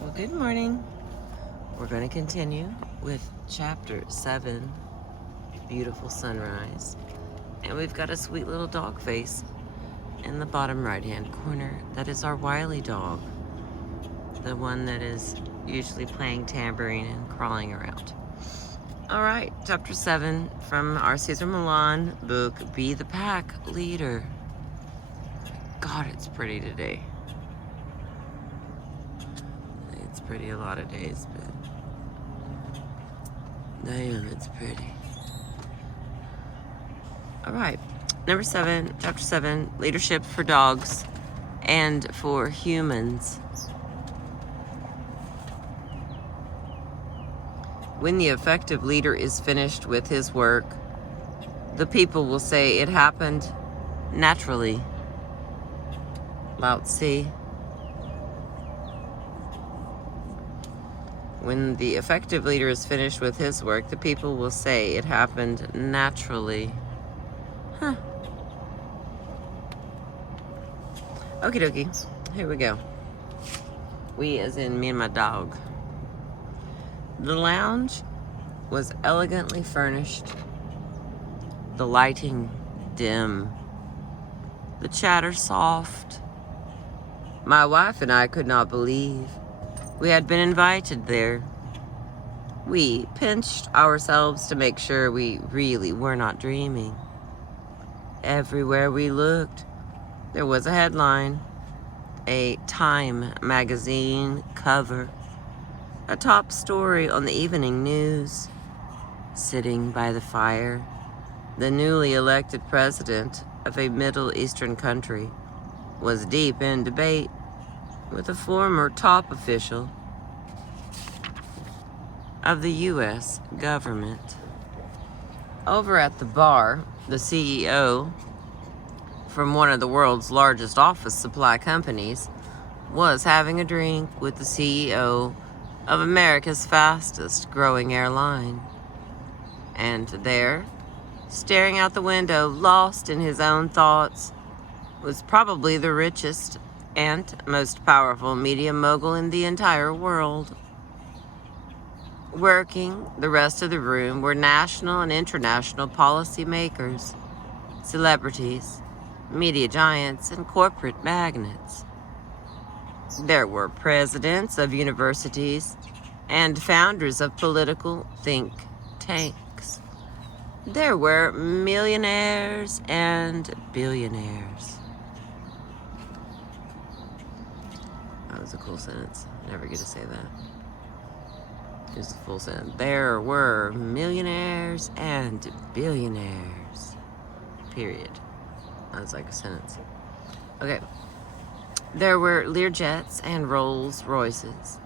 Well, good morning. We're going to continue with chapter 7, Beautiful Sunrise. And we've got a sweet little dog face in the bottom right-hand corner. That is our Wiley dog, the one that is usually playing tambourine and crawling around. All right, chapter 7 from our Cesar Millan book, Be the Pack Leader. God, it's pretty today. It's pretty a lot of days, but damn, it's pretty. All right, number 7, chapter 7, Leadership for Dogs and for Humans. When the effective leader is finished with his work, the people will say it happened naturally. Lao Tzu. When the effective leader is finished with his work, the people will say it happened naturally. Huh. Okie dokie. Here we go. We as in me and my dog. The lounge was elegantly furnished. The lighting dim. The chatter soft. My wife and I could not believe we had been invited there. We pinched ourselves to make sure we really were not dreaming. Everywhere we looked, there was a headline, a Time magazine cover, a top story on the evening news. Sitting by the fire, the newly elected president of a Middle Eastern country was deep in debate with a former top official of the U.S. government. Over at the bar, the CEO from one of the world's largest office supply companies was having a drink with the CEO of America's fastest growing airline. And there, staring out the window, lost in his own thoughts, was probably the richest and most powerful media mogul in the entire world. Working the rest of the room were national and international policy makers, celebrities, media giants, and corporate magnates. There were presidents of universities and founders of political think tanks. There were millionaires and billionaires. That was a cool sentence. Never get to say that. Just a full sentence. There were millionaires and billionaires. Period. That was like a sentence. Okay. There were Learjets and Rolls Royces.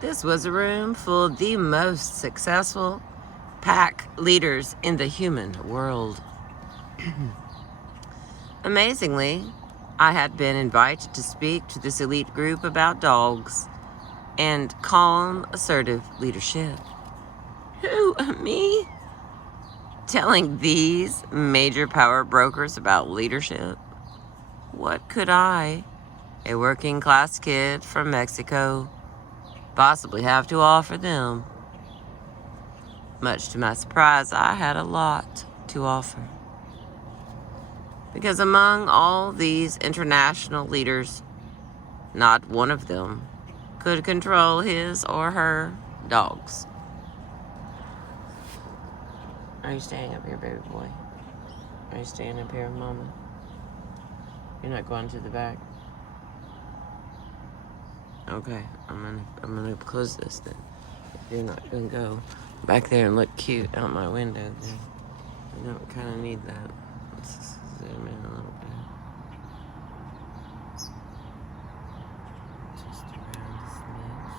This was a room full of the most successful pack leaders in the human world. Amazingly, I had been invited to speak to this elite group about dogs and calm, assertive leadership. Who, me? Telling these major power brokers about leadership? What could I, a working class kid from Mexico, possibly have to offer them? Much to my surprise, I had a lot to offer. Because among all these international leaders, not one of them could control his or her dogs. Are you staying up here, baby boy? Are you staying up here, mama? You're not going to the back? Okay, I'm gonna close this then. If you're not gonna go back there and look cute out my window, then I don't kind of need that. Let's just zoom in a little bit. Just around a smidge.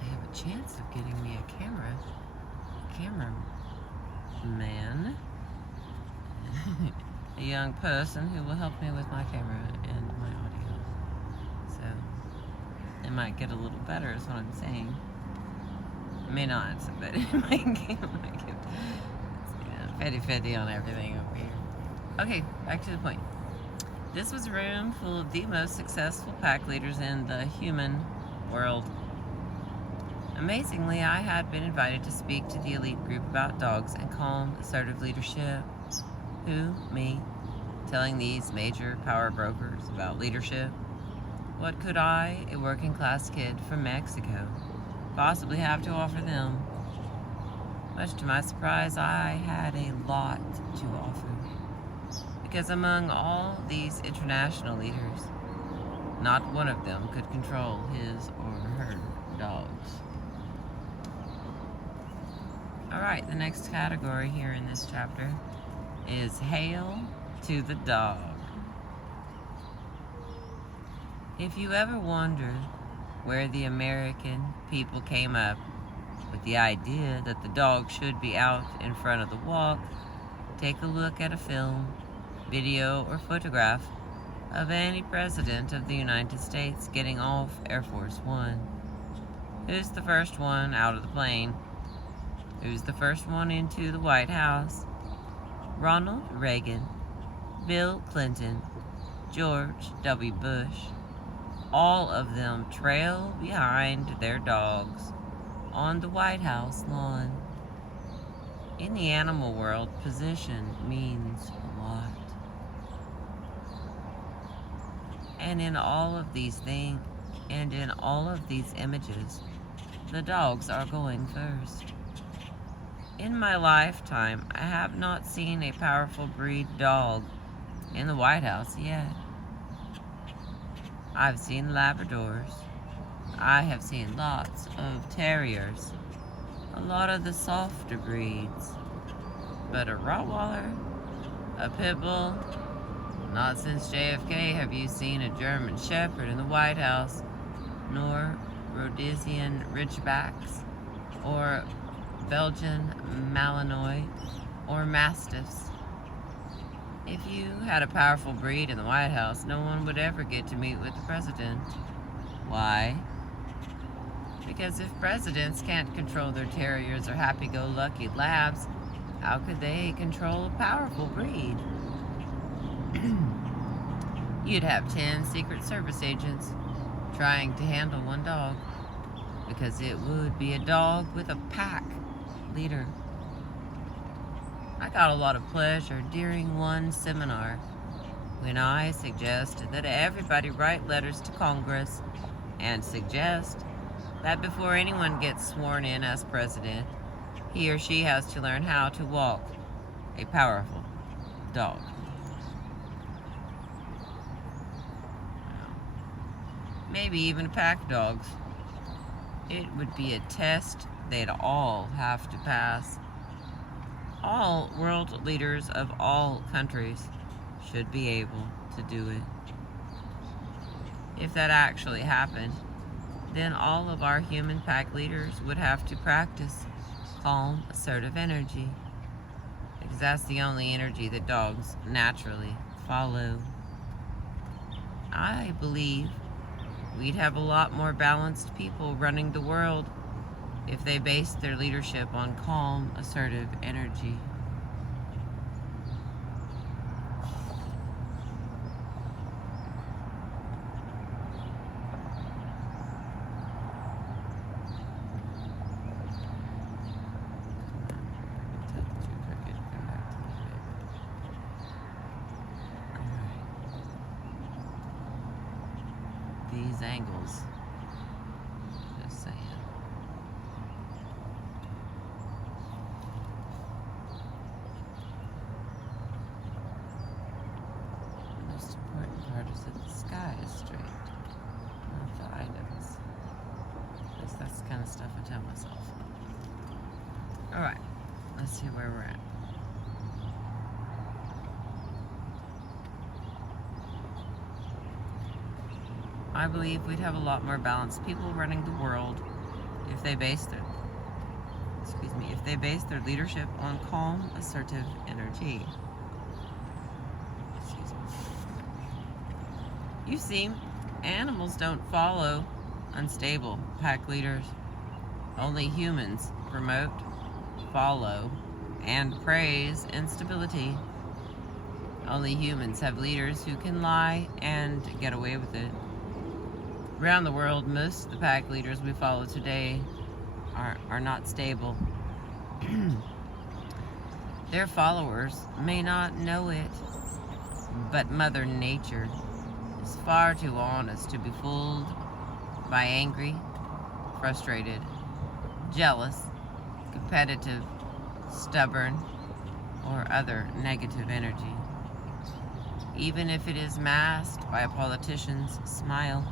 I have a chance of getting me a camera man. A young person who will help me with my camera and my audio. So it might get a little better is what I'm saying. It may not, but it might get 50-50 on everything over here. Okay, back to the point. This was a room full of the most successful pack leaders in the human world. Amazingly, I had been invited to speak to the elite group about dogs and calm, assertive leadership. Who? Me? Telling these major power brokers about leadership? What could I, a working class kid from Mexico, possibly have to offer them? Much to my surprise, I had a lot to offer. Because among all these international leaders, not one of them could control his or her dogs. Alright, the next category here in this chapter is Hail to the Dog. If you ever wondered where the American people came up with the idea that the dog should be out in front of the walk, take a look at a film, video, or photograph of any president of the United States getting off Air Force One. Who's the first one out of the plane? Who's the first one into the White House? Ronald Reagan, Bill Clinton, George W. Bush. All of them trail behind their dogs on the White House lawn. In the animal world, position means a lot. And in all of these things, and in all of these images, the dogs are going first. In my lifetime, I have not seen a powerful breed dog in the White House yet. I've seen Labradors. I have seen lots of terriers. A lot of the softer breeds. But a Rottweiler? A Pit Bull? Not since JFK have you seen a German Shepherd in the White House, nor Rhodesian Ridgebacks, or Belgian Malinois, or Mastiffs. If you had a powerful breed in the White House, no one would ever get to meet with the president. Why? Because if presidents can't control their terriers or happy-go-lucky labs, how could they control a powerful breed? You'd have 10 Secret Service agents trying to handle one dog, because it would be a dog with a pack leader. I got a lot of pleasure during one seminar when I suggested that everybody write letters to Congress and suggest that before anyone gets sworn in as president, he or she has to learn how to walk a powerful dog. Maybe even a pack of dogs. It would be a test they'd all have to pass. All world leaders of all countries should be able to do it. If that actually happened, then all of our human pack leaders would have to practice calm, assertive energy, because that's the only energy that dogs naturally follow. I believe we'd have a lot more balanced people running the world if they based their leadership on calm, assertive energy. These angles, just saying. The most important part is that the sky is straight, not the items. At least that's the kind of stuff I tell myself. Alright, let's see where we're at. I believe we'd have a lot more balanced people running the world if they based their leadership on calm, assertive energy. You see, animals don't follow unstable pack leaders. Only humans promote, follow, and praise instability. Only humans have leaders who can lie and get away with it. Around the world, most of the pack leaders we follow today are not stable. Their followers may not know it, but Mother Nature is far too honest to be fooled by angry, frustrated, jealous, competitive, stubborn, or other negative energy. Even if it is masked by a politician's smile.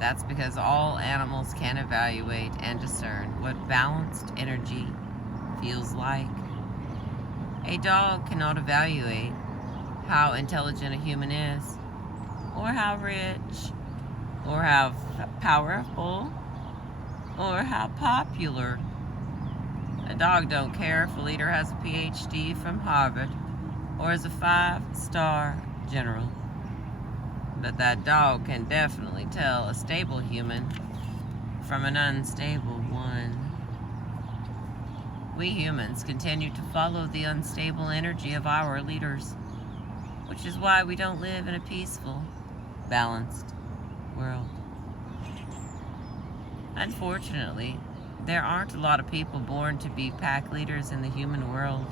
That's because all animals can evaluate and discern what balanced energy feels like. A dog cannot evaluate how intelligent a human is, or how rich, or how powerful, or how popular. A dog don't care if a leader has a PhD from Harvard or is a 5-star general. But that dog can definitely tell a stable human from an unstable one. We humans continue to follow the unstable energy of our leaders, which is why we don't live in a peaceful, balanced world. Unfortunately, there aren't a lot of people born to be pack leaders in the human world,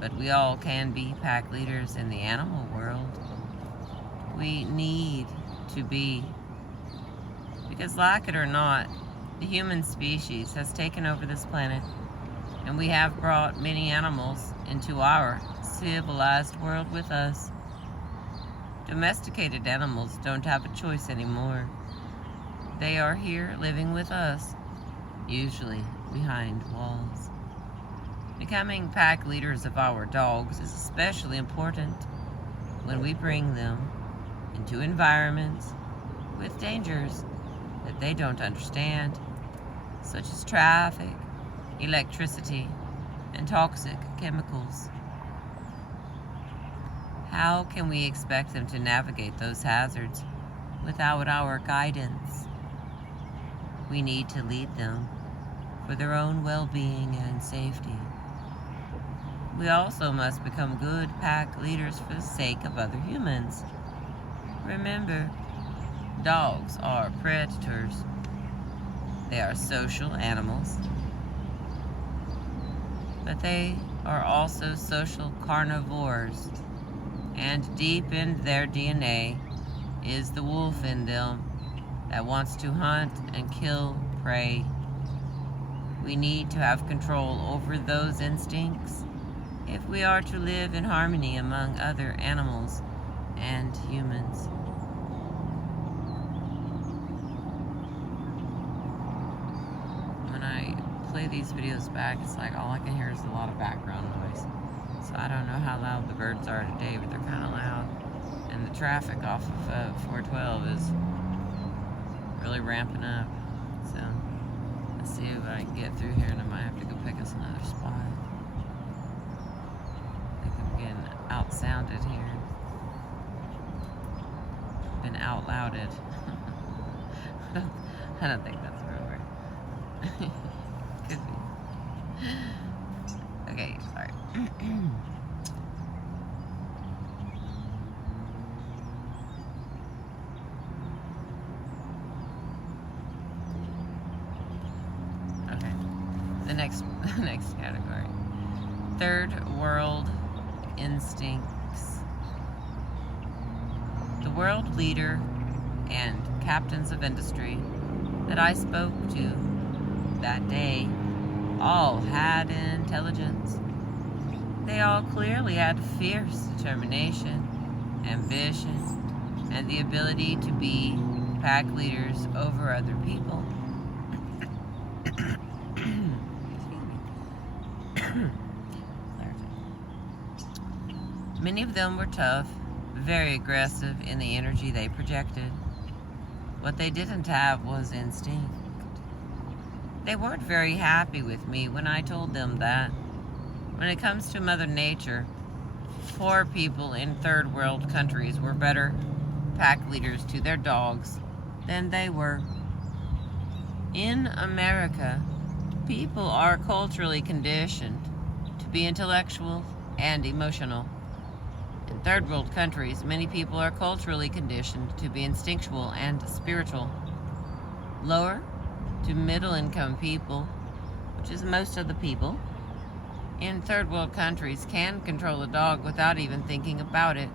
but we all can be pack leaders in the animal world. We need to be, because like it or not, the human species has taken over this planet, and we have brought many animals into our civilized world with us. Domesticated animals don't have a choice anymore. They are here living with us, usually behind walls. Becoming pack leaders of our dogs is especially important when we bring them into environments with dangers that they don't understand, such as traffic, electricity, and toxic chemicals. How can we expect them to navigate those hazards without our guidance? We need to lead them for their own well-being and safety. We also must become good pack leaders for the sake of other humans. Remember, dogs are predators. They are social animals, but they are also social carnivores, and deep in their DNA is the wolf in them that wants to hunt and kill prey. We need to have control over those instincts if we are to live in harmony among other animals and humans. When I play these videos back, it's like all I can hear is a lot of background noise. So I don't know how loud the birds are today, but they're kind of loud. And the traffic off of 412 is really ramping up. So let's see if I can get through here, and I might have to go pick us another spot. I think I'm getting out-sounded here. Been out-louded. I don't think that's a real word. Could be. Okay, sorry. Okay. The next category. Third world instincts. The world leader and captains of industry that I spoke to that day all had intelligence. They all clearly had fierce determination, ambition, and the ability to be pack leaders over other people. Many of them were tough, very aggressive in the energy they projected. What they didn't have was instinct. They weren't very happy with me when I told them that. When it comes to Mother Nature, poor people in third world countries were better pack leaders to their dogs than they were. In America, people are culturally conditioned to be intellectual and emotional. In third world countries, many people are culturally conditioned to be instinctual and spiritual. Lower to middle income people, which is most of the people, in third world countries can control a dog without even thinking about it.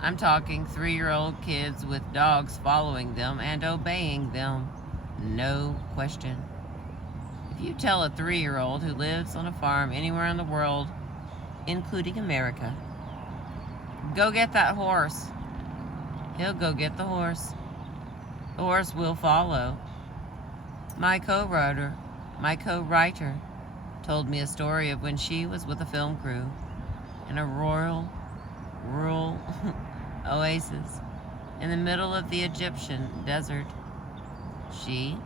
I'm talking 3-year-old kids with dogs following them and obeying them. No question. If you tell a 3-year-old who lives on a farm anywhere in the world, including America, go get that horse, he'll go get the horse. The horse will follow. My co-writer told me a story of when she was with a film crew in a rural oasis in the middle of the Egyptian desert. She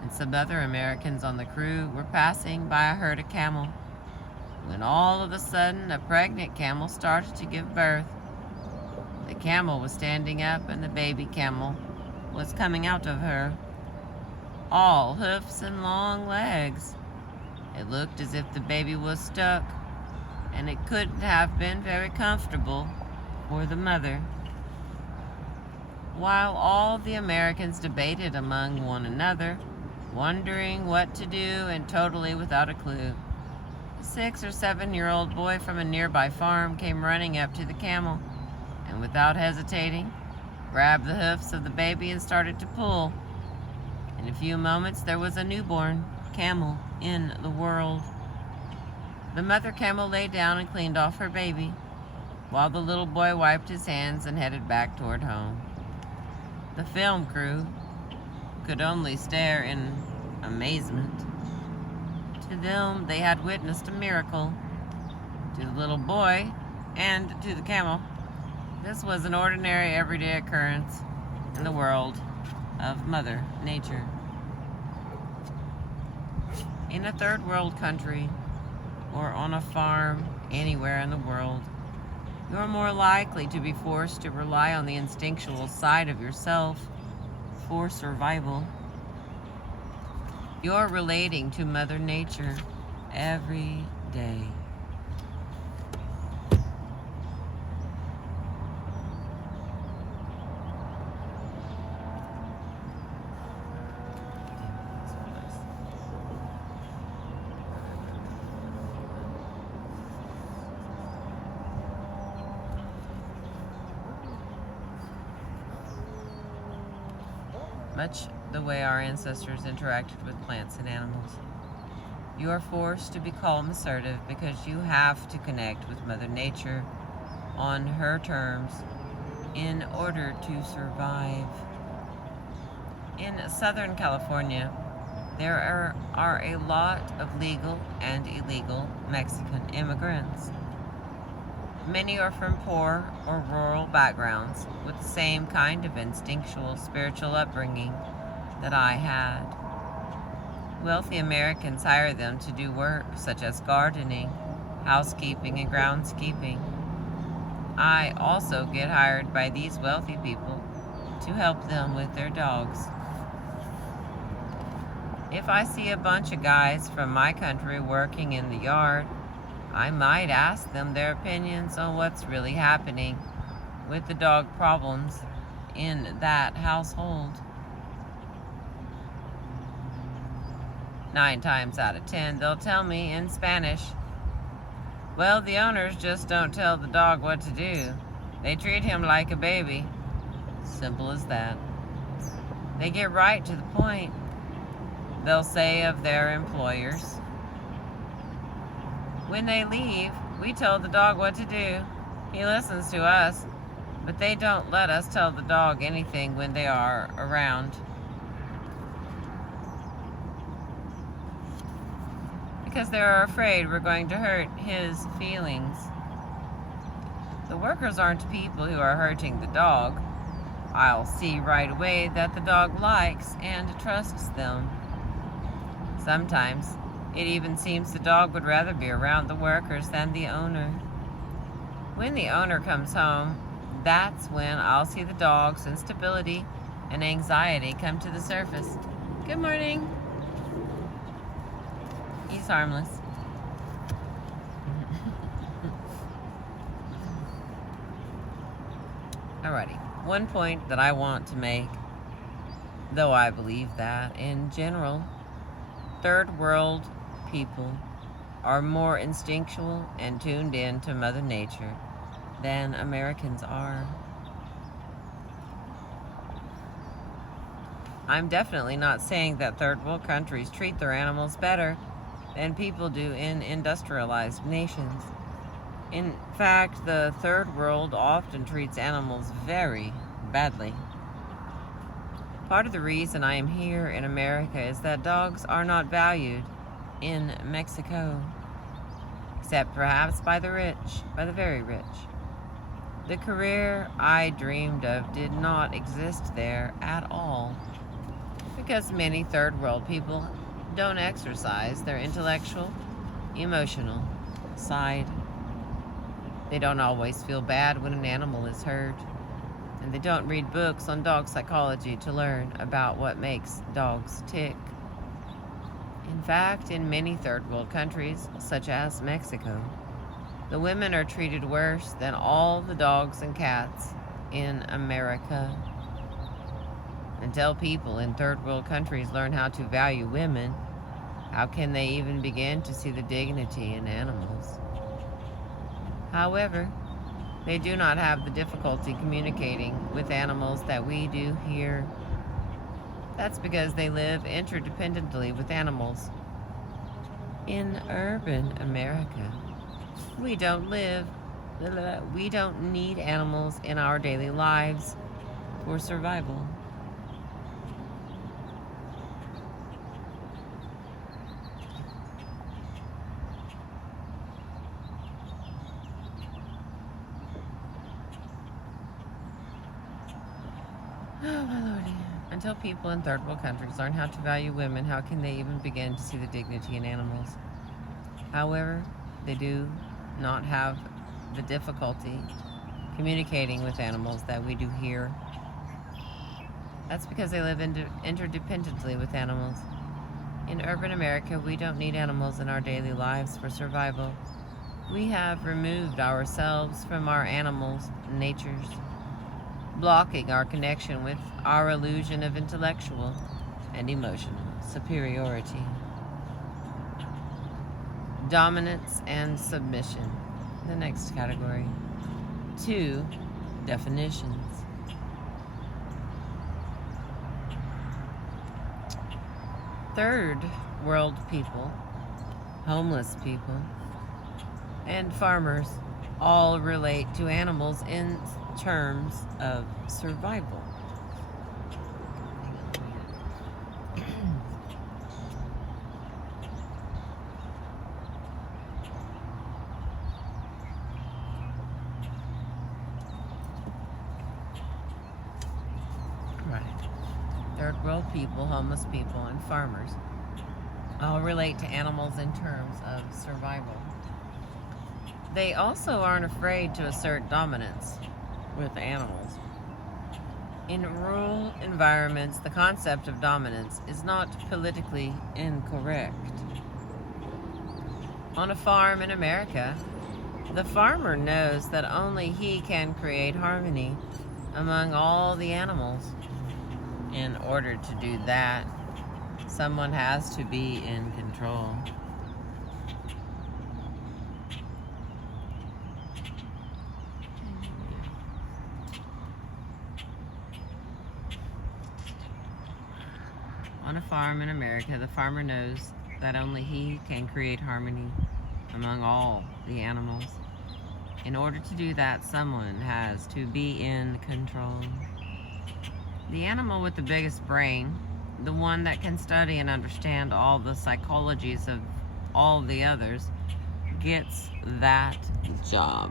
and some other Americans on the crew were passing by a herd of camel when all of a sudden a pregnant camel started to give birth. The camel was standing up and the baby camel was coming out of her, all hoofs and long legs. It looked as if the baby was stuck, and it couldn't have been very comfortable for the mother. While all the Americans debated among one another, wondering what to do and totally without a clue, a 6 or 7-year-old boy from a nearby farm came running up to the camel and without hesitating, grabbed the hoofs of the baby and started to pull. In a few moments, there was a newborn camel in the world. The mother camel lay down and cleaned off her baby, while the little boy wiped his hands and headed back toward home. The film crew could only stare in amazement. To them, they had witnessed a miracle. To the little boy and to the camel, this was an ordinary, everyday occurrence in the world of Mother Nature. In a third world country or on a farm anywhere in the world, you are more likely to be forced to rely on the instinctual side of yourself for survival. You're relating to Mother Nature every day. Much the way our ancestors interacted with plants and animals. You are forced to be calm, assertive, because you have to connect with Mother Nature on her terms in order to survive. In Southern California, there are a lot of legal and illegal Mexican immigrants. Many are from poor or rural backgrounds with the same kind of instinctual spiritual upbringing that I had. Wealthy Americans hire them to do work such as gardening, housekeeping, and groundskeeping. I also get hired by these wealthy people to help them with their dogs. If I see a bunch of guys from my country working in the yard, I might ask them their opinions on what's really happening with the dog problems in that household. 9 times out of 10, they'll tell me in Spanish, well, the owners just don't tell the dog what to do. They treat him like a baby. Simple as that. They get right to the point. They'll say of their employers, when they leave, we tell the dog what to do. He listens to us, but they don't let us tell the dog anything when they are around. Because they're afraid we're going to hurt his feelings. The workers aren't people who are hurting the dog. I'll see right away that the dog likes and trusts them. Sometimes it even seems the dog would rather be around the workers than the owner. When the owner comes home, that's when I'll see the dog's instability and anxiety come to the surface. Good morning. He's harmless. Alrighty. One point that I want to make, though I believe that, in general, third world people are more instinctual and tuned in to Mother Nature than Americans are. I'm definitely not saying that third world countries treat their animals better than people do in industrialized nations. In fact, the third world often treats animals very badly. Part of the reason I am here in America is that dogs are not valued in Mexico, except perhaps by the rich, by the very rich. The career I dreamed of did not exist there at all, because many third world people don't exercise their intellectual, emotional side. They don't always feel bad when an animal is hurt, and they don't read books on dog psychology to learn about what makes dogs tick. In fact, in many third world countries, such as Mexico, the women are treated worse than all the dogs and cats in America. Until people in third world countries learn how to value women, how can they even begin to see the dignity in animals? However, they do not have the difficulty communicating with animals that we do here. That's because they live interdependently with animals. In urban America, we don't need animals in our daily lives for survival. Oh, my lordy. Until people in third world countries learn how to value women, how can they even begin to see the dignity in animals? However, they do not have the difficulty communicating with animals that we do here. That's because they live interdependently with animals. In urban America, we don't need animals in our daily lives for survival. We have removed ourselves from our animals' natures, blocking our connection with our illusion of intellectual and emotional superiority. Dominance and submission. The next category. 2 definitions. Third world people, homeless people, and farmers all relate to animals in terms of survival. Right. Third world people, homeless people, and farmers all relate to animals in terms of survival. They also aren't afraid to assert dominance with animals. In rural environments, the concept of dominance is not politically incorrect. On a farm in America, the farmer knows that only he can create harmony among all the animals. In order to do that, someone has to be in control. On a farm in America, the farmer knows that only he can create harmony among all the animals. In order to do that, someone has to be in control. The animal with the biggest brain, the one that can study and understand all the psychologies of all the others, gets that job.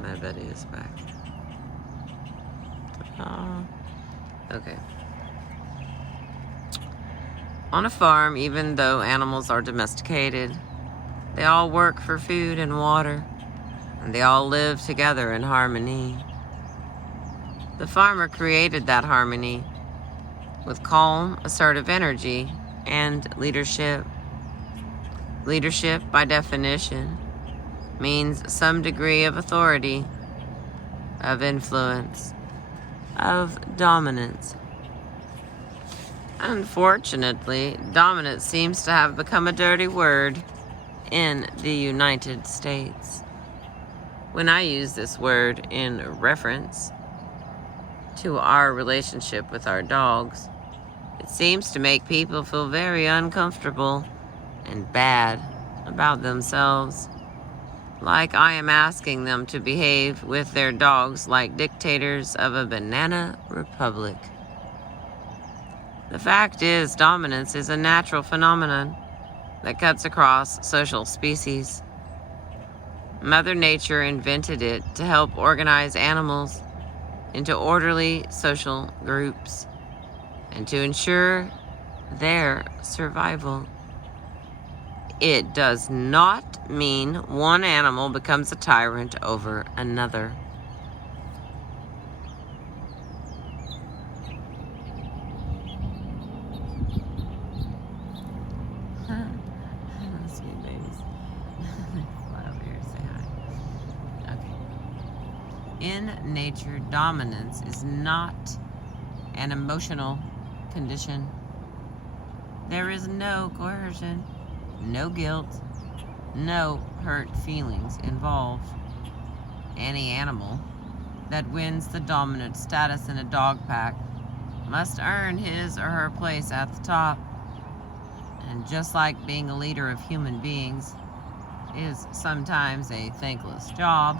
My buddy is back. Okay. On a farm, even though animals are domesticated, they all work for food and water, and they all live together in harmony. The farmer created that harmony with calm, assertive energy and leadership. Leadership, by definition, means some degree of authority, of influence, of dominance. Unfortunately, dominance seems to have become a dirty word in the United States. When I use this word in reference to our relationship with our dogs, it seems to make people feel very uncomfortable and bad about themselves, like I am asking them to behave with their dogs like dictators of a banana republic. The fact is, dominance is a natural phenomenon that cuts across social species. Mother Nature invented it to help organize animals into orderly social groups and to ensure their survival. It does not mean one animal becomes a tyrant over another. Sweet babies. Fly over here and say hi. Okay. In nature, dominance is not an emotional condition. There is no coercion, no guilt, no hurt feelings involved. Any animal that wins the dominant status in a dog pack must earn his or her place at the top. And just like being a leader of human beings is sometimes a thankless job,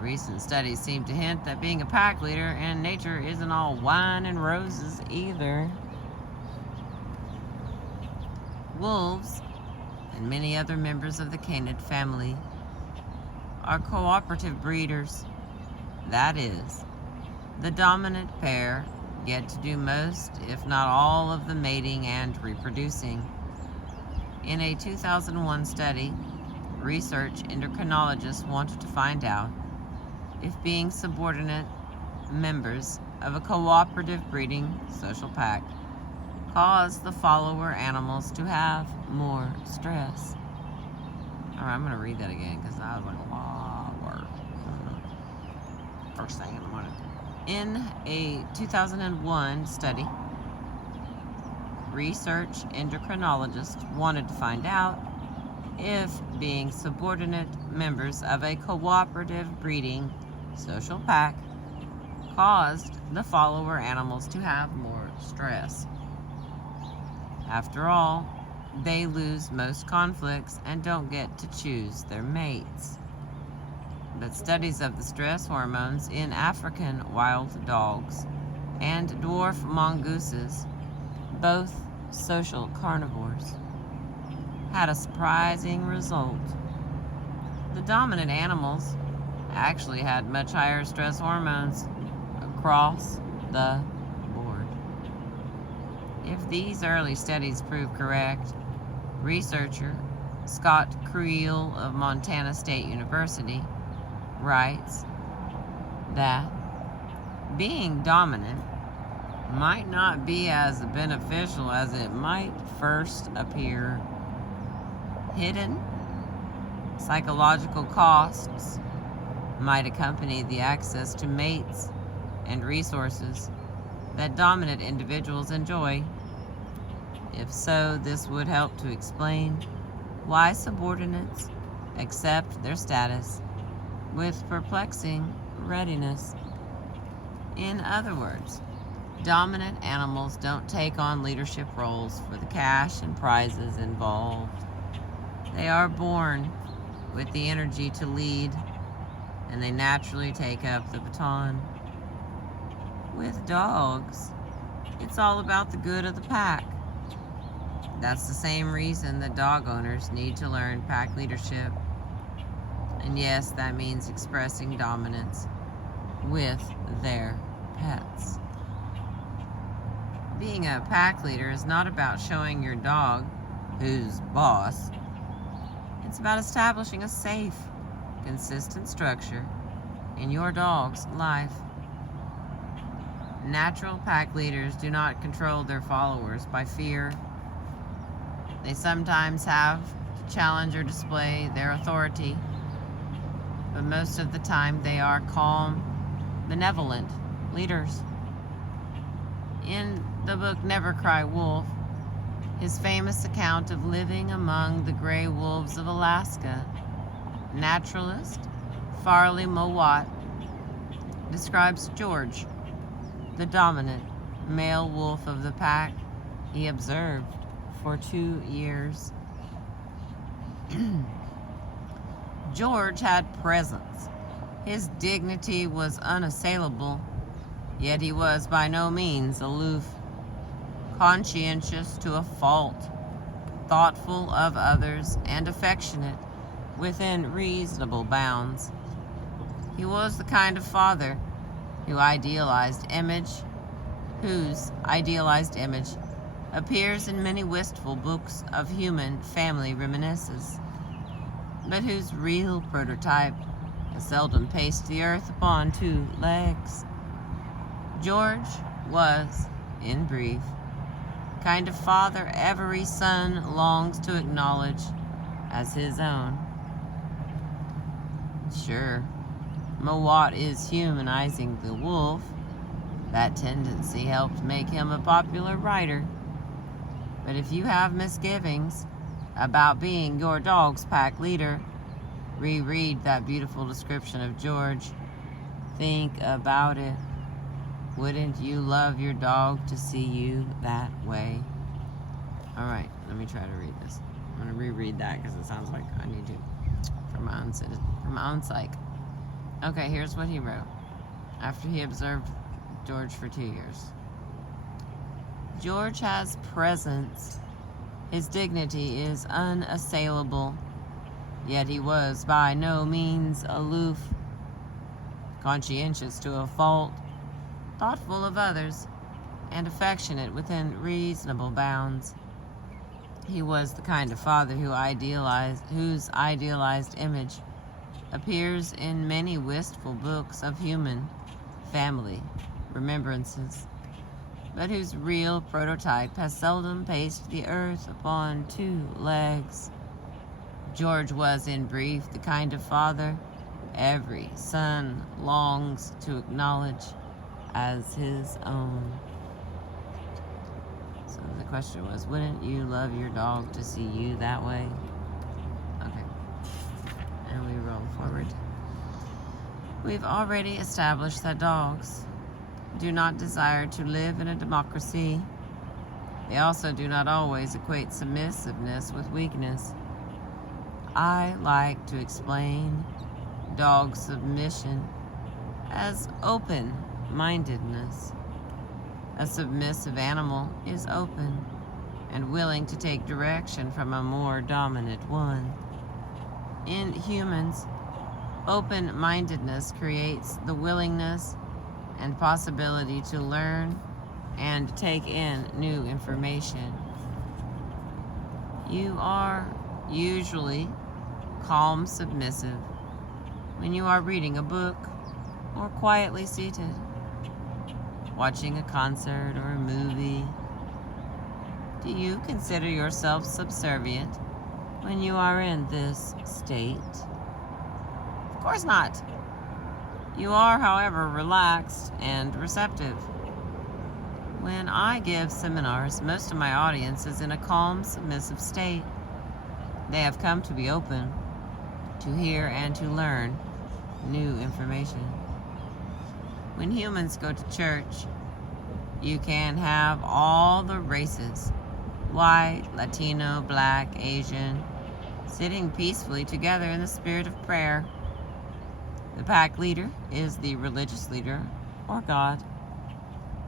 recent studies seem to hint that being a pack leader in nature isn't all wine and roses either. Wolves and many other members of the canid family are cooperative breeders. That is, the dominant pair get to do most, if not all, of the mating and reproducing. In a 2001 study, research endocrinologists wanted to find out if being subordinate members of a cooperative breeding social pack caused the follower animals to have more stress. All right, I'm going to read that again because that was like a lot of work. First thing in the morning. In a 2001 study, research endocrinologists wanted to find out if being subordinate members of a cooperative breeding social pack caused the follower animals to have more stress. After all, they lose most conflicts and don't get to choose their mates. But studies of the stress hormones in African wild dogs and dwarf mongooses, both social carnivores, had a surprising result. The dominant animals actually had much higher stress hormones across the board. If these early studies prove correct, researcher Scott Creel of Montana State University writes that being dominant might not be as beneficial as it might first appear. Hidden psychological costs might accompany the access to mates and resources that dominant individuals enjoy. If so, this would help to explain why subordinates accept their status with perplexing readiness. In other words, dominant animals don't take on leadership roles for the cash and prizes involved. They are born with the energy to lead, and they naturally take up the baton. With dogs, it's all about the good of the pack. That's the same reason that dog owners need to learn pack leadership. And yes, that means expressing dominance with their pets. Being a pack leader is not about showing your dog who's boss. It's about establishing a safe, consistent structure in your dog's life. Natural pack leaders do not control their followers by fear. They sometimes have to challenge or display their authority, but most of the time they are calm, benevolent leaders. In the book Never Cry Wolf, his famous account of living among the gray wolves of Alaska, naturalist Farley Mowat describes George, the dominant male wolf of the pack he observed for 2 years. George had presence. His dignity was unassailable, yet he was by no means aloof, conscientious to a fault, thoughtful of others, and affectionate within reasonable bounds. He was the kind of father whose idealized image appears in many wistful books of human family reminiscences, but whose real prototype has seldom paced the earth upon 2 legs. George was, in brief, the kind of father every son longs to acknowledge as his own. Sure, Mowat is humanizing the wolf. That tendency helped make him a popular writer. But if you have misgivings about being your dog's pack leader, reread that beautiful description of George. Think about it. Wouldn't you love your dog to see you that way? All right, let me try to read this. I'm going to reread that because it sounds like I need to for my own sake. Okay, here's what he wrote after he observed George for 2 years. George has presence. His dignity is unassailable, yet he was by no means aloof, conscientious to a fault, thoughtful of others, and affectionate within reasonable bounds. He was the kind of father whose idealized image appears in many wistful books of human family remembrances, but whose real prototype has seldom paced the earth upon 2 legs. George was, in brief, the kind of father every son longs to acknowledge as his own. So the question was, wouldn't you love your dog to see you that way? Okay. And we roll forward. We've already established that dogs do not desire to live in a democracy. They also do not always equate submissiveness with weakness. I like to explain dog submission as open-mindedness. A submissive animal is open and willing to take direction from a more dominant one. In humans, open-mindedness creates the willingness and possibility to learn and take in new information. You are usually calm submissive when you are reading a book or quietly seated, watching a concert or a movie. Do you consider yourself subservient when you are in this state? Of course not. You are, however, relaxed and receptive. When I give seminars, most of my audience is in a calm, submissive state. They have come to be open, to hear and to learn new information. When humans go to church, you can have all the races, white, Latino, black, Asian, sitting peacefully together in the spirit of prayer. The pack leader is the religious leader, or God,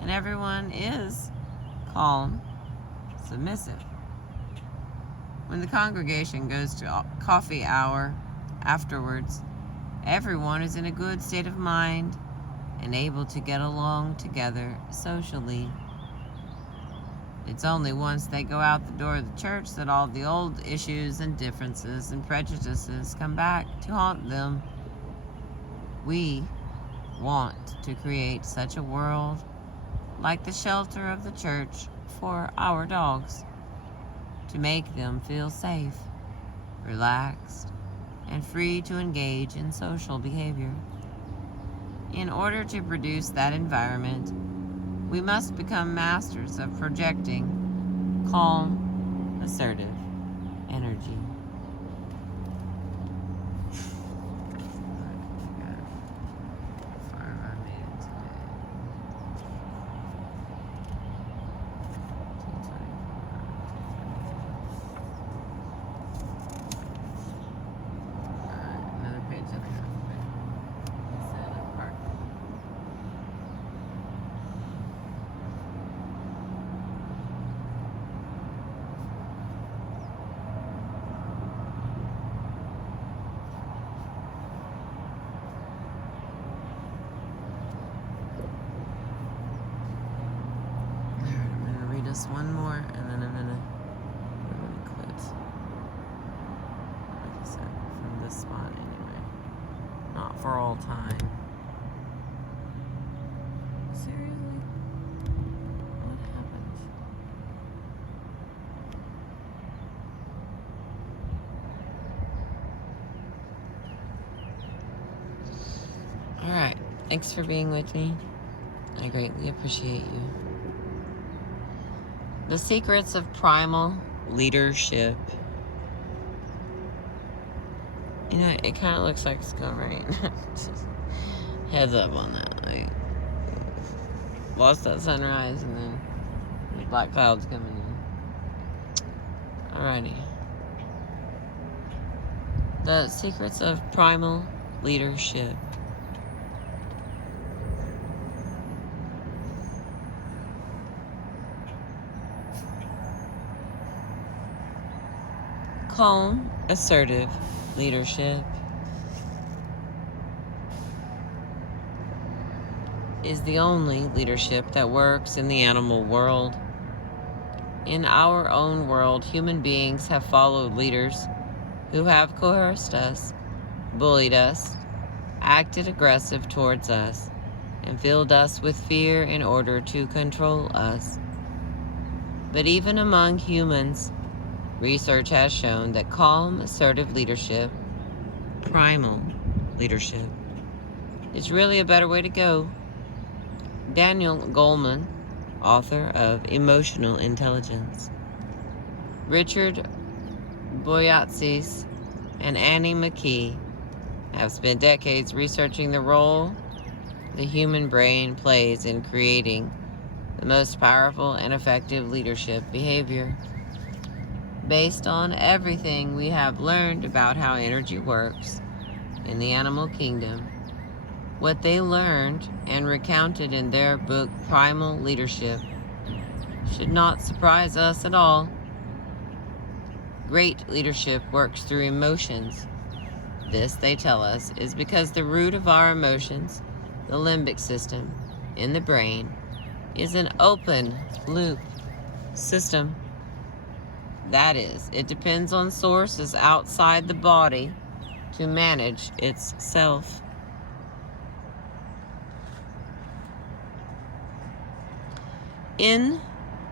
and everyone is calm, submissive. When the congregation goes to coffee hour afterwards, everyone is in a good state of mind and able to get along together socially. It's only once they go out the door of the church that all the old issues and differences and prejudices come back to haunt them. We want to create such a world like the shelter of the church for our dogs, to make them feel safe, relaxed, and free to engage in social behavior. In order to produce that environment, we must become masters of projecting calm, assertive energy. One more, and then I'm gonna quit. Like I said, from this spot anyway. Not for all time. Seriously? What happened? Alright. Thanks for being with me. I greatly appreciate you. The secrets of primal leadership. You know, it kind of looks like it's gonna rain. Just heads up on that. Like, lost that sunrise and then there's black clouds coming in. Alrighty. The secrets of primal leadership. Calm, assertive leadership is the only leadership that works in the animal world. In our own world, human beings have followed leaders who have coerced us, bullied us, acted aggressive towards us, and filled us with fear in order to control us. But even among humans, research has shown that calm, assertive leadership, primal leadership, is really a better way to go. Daniel Goleman, author of Emotional Intelligence, Richard Boyatzis, and Annie McKee have spent decades researching the role the human brain plays in creating the most powerful and effective leadership behavior. Based on everything we have learned about how energy works in the animal kingdom, what they learned and recounted in their book Primal Leadership should not surprise us at all. Great leadership works through emotions. This, they tell us, is because the root of our emotions, the limbic system in the brain, is an open loop system. That is, it depends on sources outside the body to manage itself. In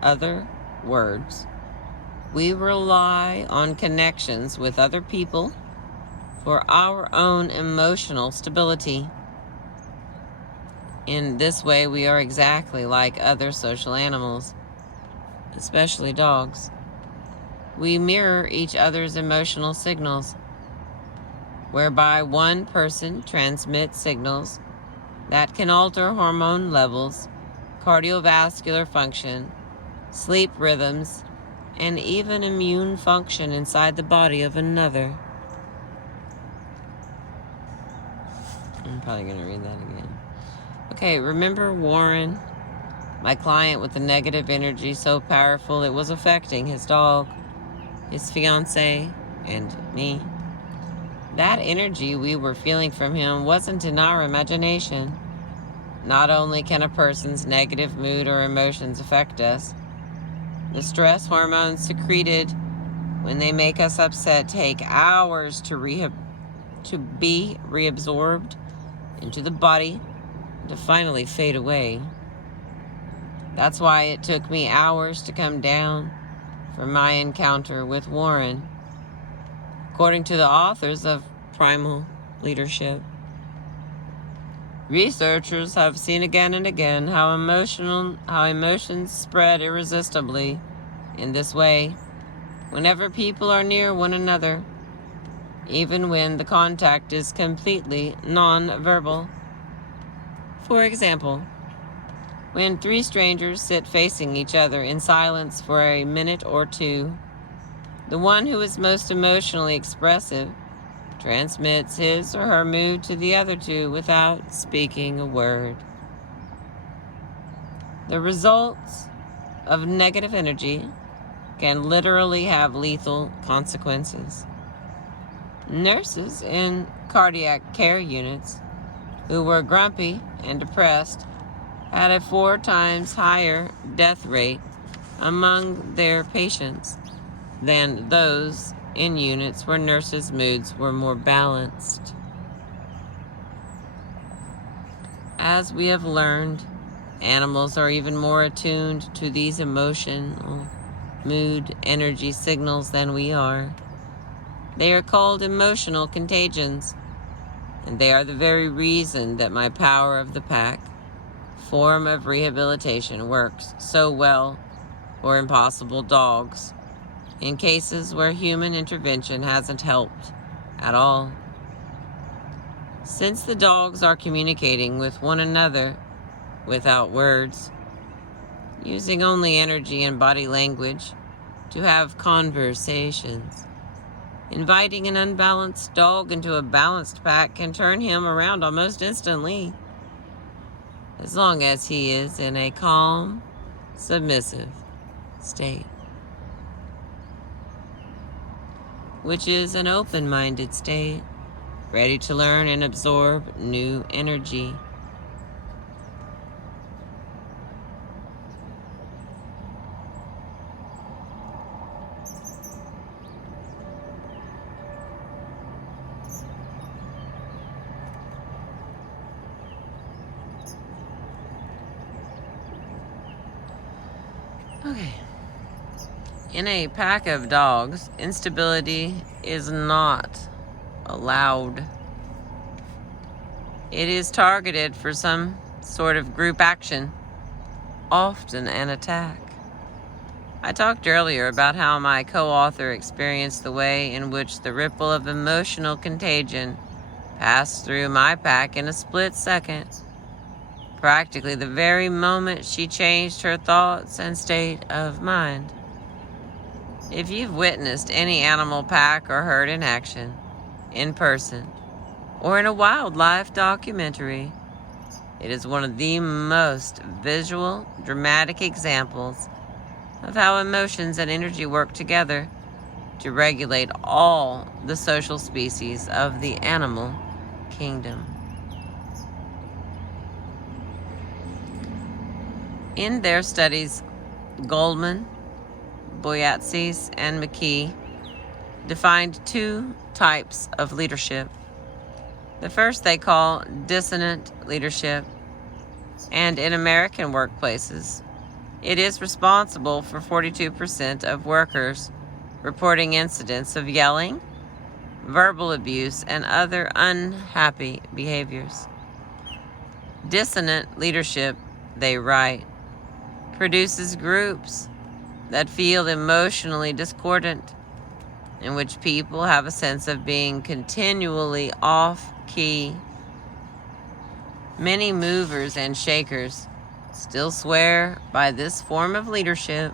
other words, we rely on connections with other people for our own emotional stability. In this way, we are exactly like other social animals, especially dogs. We mirror each other's emotional signals, whereby one person transmits signals that can alter hormone levels, cardiovascular function, sleep rhythms, and even immune function inside the body of another. I'm probably going to read that again. Okay, remember Warren, my client with the negative energy so powerful it was affecting his dog, his fiance, and me? That energy we were feeling from him wasn't in our imagination. Not only can a person's negative mood or emotions affect us, the stress hormones secreted when they make us upset take hours to be reabsorbed into the body to finally fade away. That's why it took me hours to come down from my encounter with Warren. According to the authors of Primal Leadership, researchers have seen again and again how emotions spread irresistibly in this way whenever people are near one another, even when the contact is completely non-verbal. For example, when three strangers sit facing each other in silence for a minute or two, the one who is most emotionally expressive transmits his or her mood to the other two without speaking a word. The results of negative energy can literally have lethal consequences. Nurses in cardiac care units who were grumpy and depressed had a 4 times higher death rate among their patients than those in units where nurses' moods were more balanced. As we have learned, animals are even more attuned to these emotional mood energy signals than we are. They are called emotional contagions, and they are the very reason that my power of the pack form of rehabilitation works so well for impossible dogs in cases where human intervention hasn't helped at all. Since the dogs are communicating with one another without words, using only energy and body language to have conversations, inviting an unbalanced dog into a balanced pack can turn him around almost instantly, as long as he is in a calm, submissive state, which is an open-minded state, ready to learn and absorb new energy. Okay. In a pack of dogs, instability is not allowed. It is targeted for some sort of group action, often an attack. I talked earlier about how my co-author experienced the way in which the ripple of emotional contagion passed through my pack in a split second, practically the very moment she changed her thoughts and state of mind. If you've witnessed any animal pack or herd in action, in person, or in a wildlife documentary, it is one of the most visual, dramatic examples of how emotions and energy work together to regulate all the social species of the animal kingdom. In their studies, Goldman, Boyatzis, and McKee defined 2 types of leadership. The first they call dissonant leadership, and in American workplaces, it is responsible for 42% of workers reporting incidents of yelling, verbal abuse, and other unhappy behaviors. Dissonant leadership, they write, produces groups that feel emotionally discordant, in which people have a sense of being continually off-key. Many movers and shakers still swear by this form of leadership,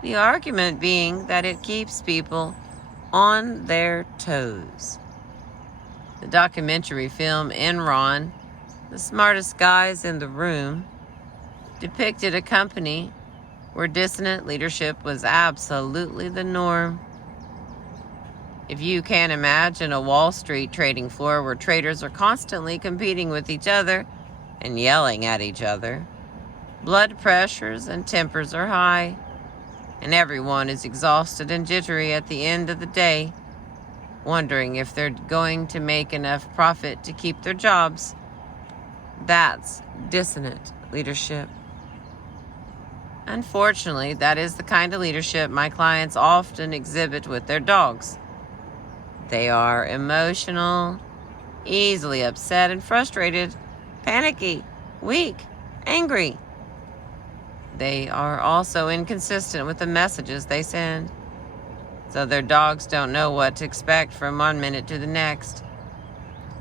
the argument being that it keeps people on their toes. The documentary film Enron, The Smartest Guys in the Room, depicted a company where dissonant leadership was absolutely the norm. If you can imagine a Wall Street trading floor where traders are constantly competing with each other and yelling at each other, blood pressures and tempers are high, and everyone is exhausted and jittery at the end of the day, wondering if they're going to make enough profit to keep their jobs. That's dissonant leadership. Unfortunately, that is the kind of leadership my clients often exhibit with their dogs. They are emotional, easily upset and frustrated, panicky, weak, angry. They are also inconsistent with the messages they send, so their dogs don't know what to expect from one minute to the next.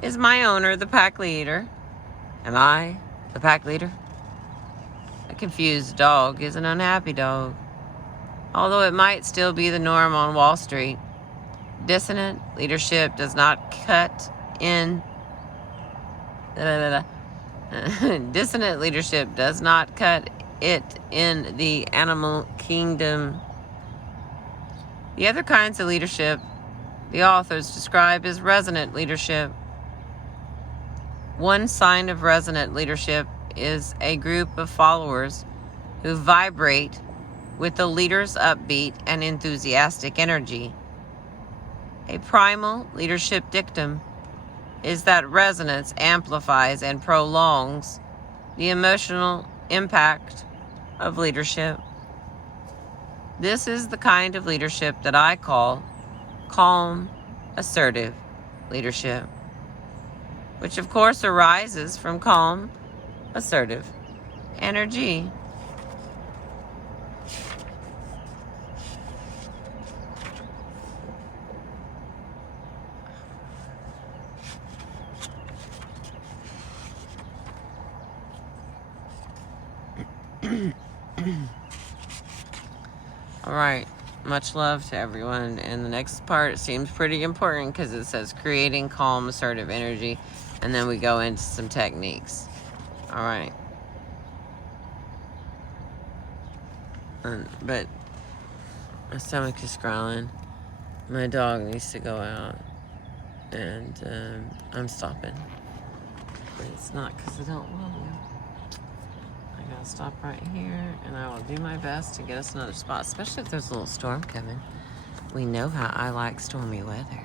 Is my owner the pack leader? Am I the pack leader? A confused dog is an unhappy dog, although it might still be the norm on Wall Street. Dissonant leadership does not cut in. Dissonant leadership does not cut it in the animal kingdom. The other kinds of leadership the authors describe as resonant leadership. One sign of resonant leadership is a group of followers who vibrate with the leader's upbeat and enthusiastic energy. A primal leadership dictum is that resonance amplifies and prolongs the emotional impact of leadership. This is the kind of leadership that I call calm, assertive leadership, which of course arises from calm, assertive energy. All right, much love to everyone. And the next part seems pretty important because it says creating calm, assertive energy. And then we go into some techniques. All right. But my stomach is growling. My dog needs to go out. And I'm stopping. But it's not because I don't want to. I gotta stop right here, and I will do my best to get us another spot, especially if there's a little storm coming. We know how I like stormy weather.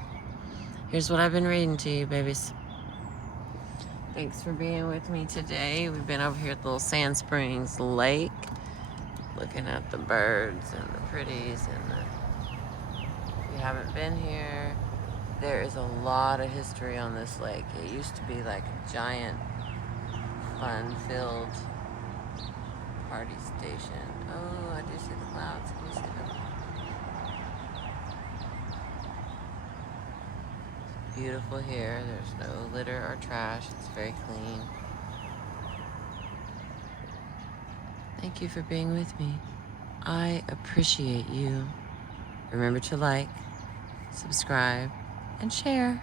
Here's what I've been reading to you, babies. Thanks for being with me today. We've been over here at the little Sand Springs Lake, looking at the birds and the pretties. And if you haven't been here, there is a lot of history on this lake. It used to be like a giant, fun-filled party station. Oh, I do see the clouds. Can you see them? Beautiful here. There's no litter or trash. It's very clean. Thank you for being with me. I appreciate you. Remember to like, subscribe, and share.